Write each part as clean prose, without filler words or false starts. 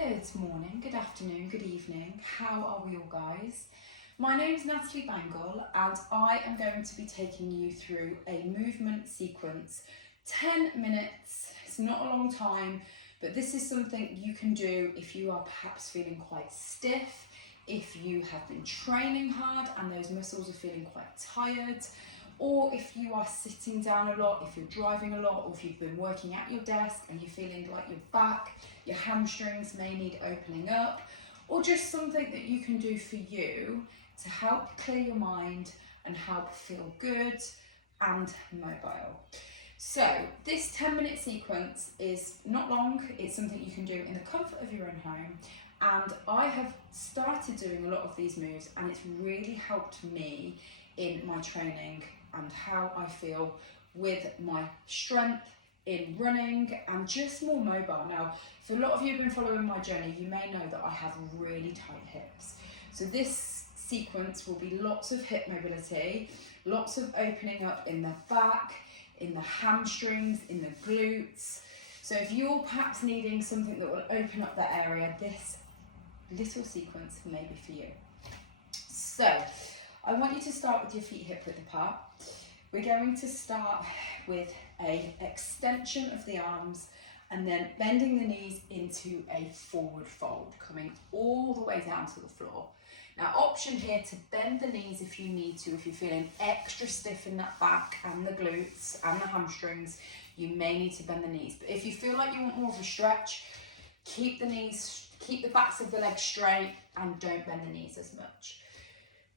Good morning, good afternoon, good evening. How are we all, guys? My name is Natalie Bangle and I am going to be taking you through a movement sequence, 10 minutes. It's not a long time, but this is something you can do if you are perhaps feeling quite stiff, if you have been training hard and those muscles are feeling quite tired, or if you are sitting down a lot, if you're driving a lot, or if you've been working at your desk and you're feeling like your back, your hamstrings may need opening up, or just something that you can do for you to help clear your mind and help feel good and mobile. So this 10-minute sequence is not long, it's something you can do in the comfort of your own home, and I have started doing a lot of these moves and it's really helped me in my training and how I feel with my strength in running and just more mobile. Now, for a lot of you who've been following my journey, you may know that I have really tight hips. So this sequence will be lots of hip mobility, lots of opening up in the back, in the hamstrings, in the glutes. So if you're perhaps needing something that will open up that area, this little sequence may be for you. So I want you to start with your feet hip width apart. We're going to start with an extension of the arms and then bending the knees into a forward fold, coming all the way down to the floor. Now, option here to bend the knees if you need to, if you're feeling extra stiff in that back and the glutes and the hamstrings, you may need to bend the knees. But if you feel like you want more of a stretch, keep the backs of the legs straight and don't bend the knees as much.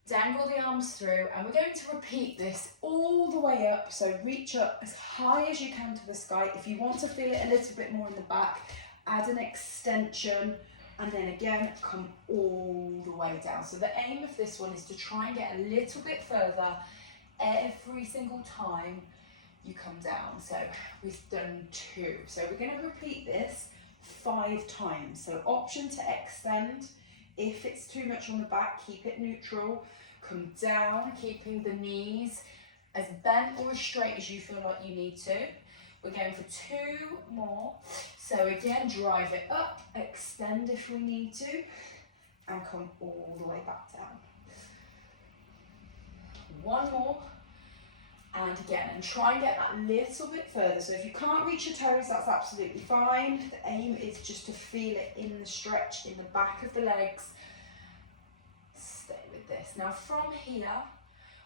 Dangle the arms through and we're going to repeat this all the way up. So reach up as high as you can to the sky. If you want to feel it a little bit more in the back, add an extension and then again come all the way down. So the aim of this one is to try and get a little bit further every single time you come down. So we've done 2. So we're going to repeat this 5 times. So option to extend. If it's too much on the back, keep it neutral. Come down, keeping the knees as bent or as straight as you feel like you need to. We're going for 2 more. So again, drive it up, extend if we need to, and come all the way back down. 1 more. And again, and try and get that little bit further. So if you can't reach your toes, that's absolutely fine. The aim is just to feel it in the stretch, in the back of the legs. Stay with this. Now from here,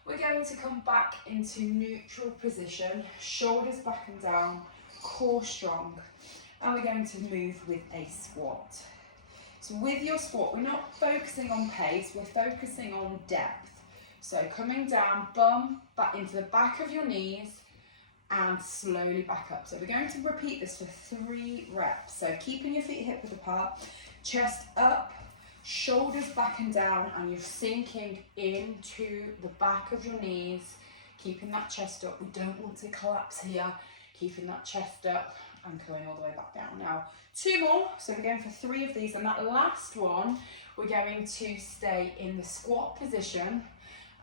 we're going to come back into neutral position, shoulders back and down, core strong. And we're going to move with a squat. So with your squat, we're not focusing on pace, we're focusing on depth. So coming down, bum back into the back of your knees and slowly back up. So we're going to repeat this for 3 reps. So keeping your feet hip width apart, chest up, shoulders back and down, and you're sinking into the back of your knees, keeping that chest up. We don't want to collapse here, keeping that chest up and going all the way back down. Now, 2 more, so we're going for 3 of these, and that last one, we're going to stay in the squat position,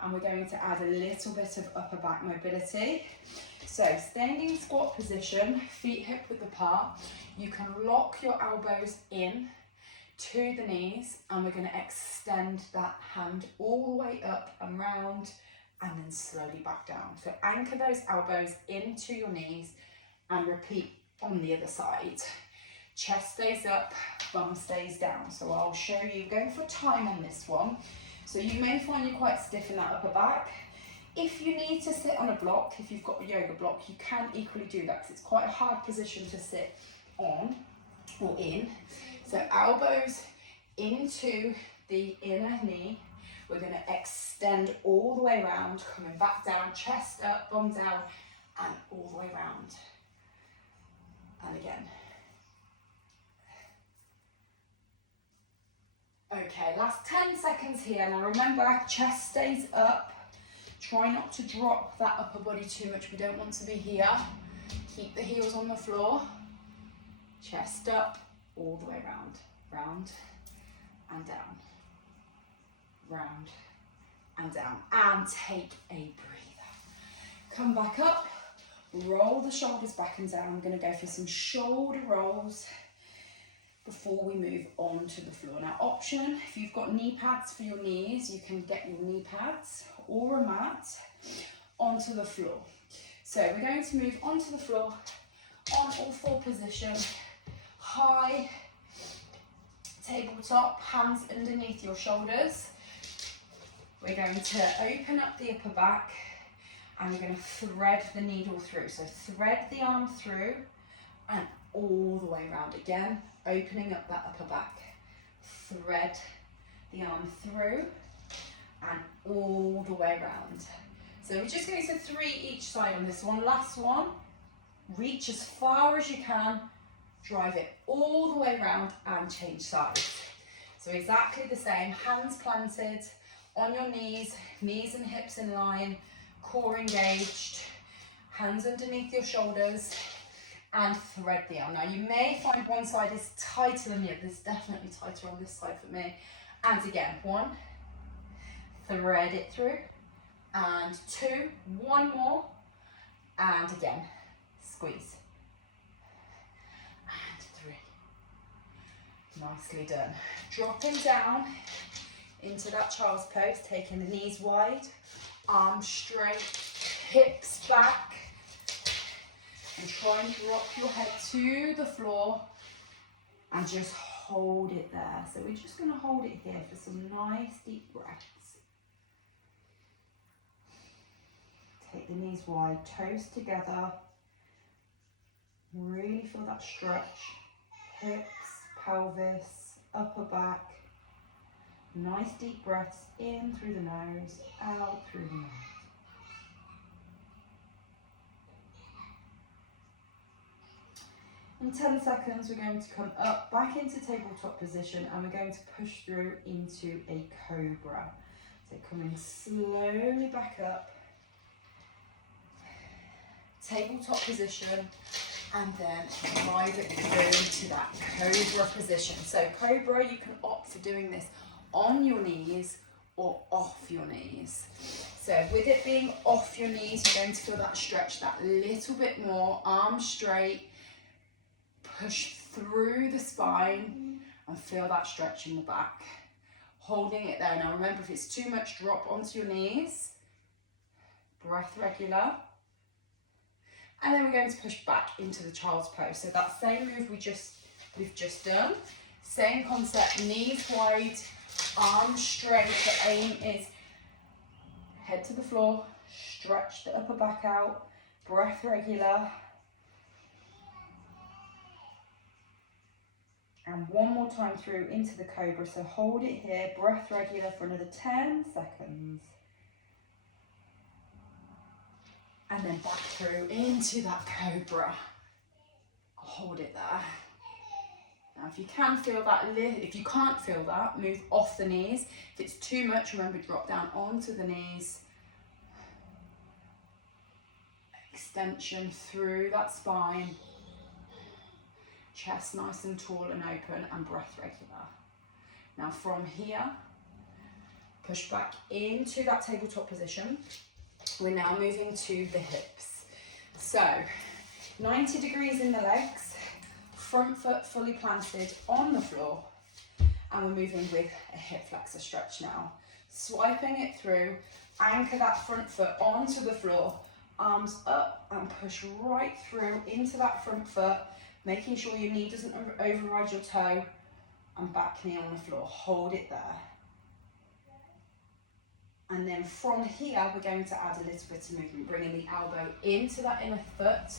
and we're going to add a little bit of upper back mobility. So standing squat position, feet hip width apart, you can lock your elbows in to the knees and we're going to extend that hand all the way up and round and then slowly back down. So anchor those elbows into your knees and repeat on the other side. Chest stays up, bum stays down. So I'll show you, going for time on this one. So you may find you're quite stiff in that upper back. If you need to sit on a block, if you've got a yoga block, you can equally do that because it's quite a hard position to sit on or in. So elbows into the inner knee. We're going to extend all the way around, coming back down, chest up, bum down, and all the way around. And again. Okay, last 10 seconds here. Now remember, chest stays up. Try not to drop that upper body too much. We don't want to be here. Keep the heels on the floor. Chest up, all the way round. Round and down. Round and down. And take a breather. Come back up. Roll the shoulders back and down. I'm going to go for some shoulder rolls. before we move on to the floor. Now option, if you've got knee pads for your knees, you can get your knee pads or a mat onto the floor. So we're going to move onto the floor on all four position, high tabletop, hands underneath your shoulders. We're going to open up the upper back and we're going to thread the needle through. So thread the arm through and all the way around again, opening up that upper back. Thread the arm through and all the way around. So we're just going to 3 each side on this one. Last one, reach as far as you can, drive it all the way around and change sides. So exactly the same, hands planted on your knees, knees and hips in line, core engaged, hands underneath your shoulders, and thread the arm. Now you may find one side is tighter than the other. It's definitely tighter on this side for me. And again, 1, thread it through, and 2, 1 more, and again, squeeze, and 3. Nicely done. Dropping down into that child's pose, taking the knees wide, arms straight, hips back, and try and drop your head to the floor and just hold it there. So we're just going to hold it here for some nice deep breaths. Take the knees wide, toes together. Really feel that stretch. Hips, pelvis, upper back. Nice deep breaths in through the nose, out through the mouth. In 10 seconds, we're going to come up, back into tabletop position, and we're going to push through into a cobra. So coming slowly back up, tabletop position, and then drive it through to that cobra position. So cobra, you can opt for doing this on your knees or off your knees. So with it being off your knees, you're going to feel that stretch that little bit more, arms straight, push through the spine and feel that stretch in the back. Holding it there. Now remember, if it's too much, drop onto your knees, breath regular. And then we're going to push back into the child's pose. So that same move we've just done, same concept, knees wide, arms straight. The aim is head to the floor, stretch the upper back out, breath regular. And one more time through into the cobra. So hold it here, breath regular for another 10 seconds. And then back through into that cobra. Hold it there. Now if you can feel that, if you can't feel that, move off the knees. If it's too much, remember, drop down onto the knees. Extension through that spine. Chest nice and tall and open, and breath regular. Now from here, push back into that tabletop position. We're now moving to the hips. So 90 degrees in the legs, front foot fully planted on the floor, and we're moving with a hip flexor stretch now. Swiping it through, anchor that front foot onto the floor, arms up and push right through into that front foot, making sure your knee doesn't override your toe, and back knee on the floor. Hold it there. And then from here, we're going to add a little bit of movement, bringing the elbow into that inner foot,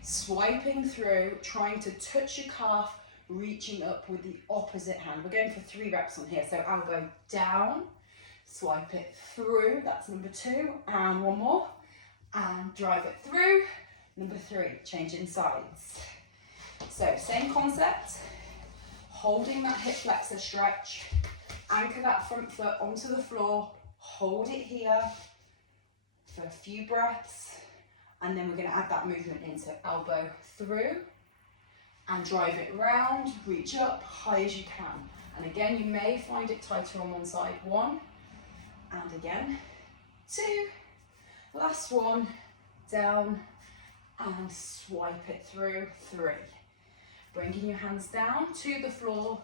swiping through, trying to touch your calf, reaching up with the opposite hand. We're going for 3 reps on here. So elbow down, swipe it through, that's number 2, and one more, and drive it through, number 3, changing sides. So same concept, holding that hip flexor stretch, anchor that front foot onto the floor, hold it here for a few breaths, and then we're going to add that movement in. So elbow through and drive it round, reach up high as you can. And again, you may find it tighter on one side. 1, and again, 2, last one, down, and swipe it through, 3. Bringing your hands down to the floor,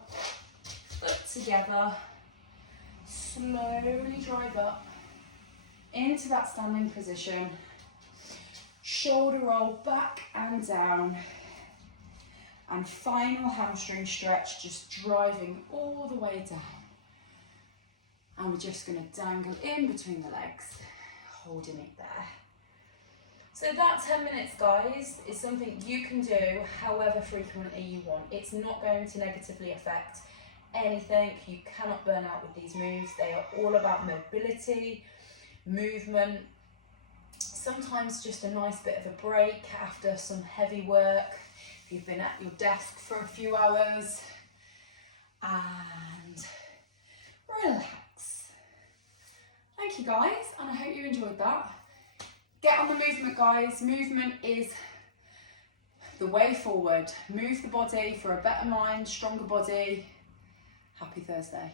foot together, slowly drive up into that standing position. Shoulder roll back and down. And final hamstring stretch, just driving all the way down. And we're just going to dangle in between the legs, holding it there. So that 10 minutes, guys, is something you can do however frequently you want. It's not going to negatively affect anything. You cannot burn out with these moves. They are all about mobility, movement, sometimes just a nice bit of a break after some heavy work. If you've been at your desk for a few hours, and relax. Thank you, guys, and I hope you enjoyed that. Get on the movement, guys. Movement is the way forward. Move the body for a better mind, stronger body. Happy Thursday.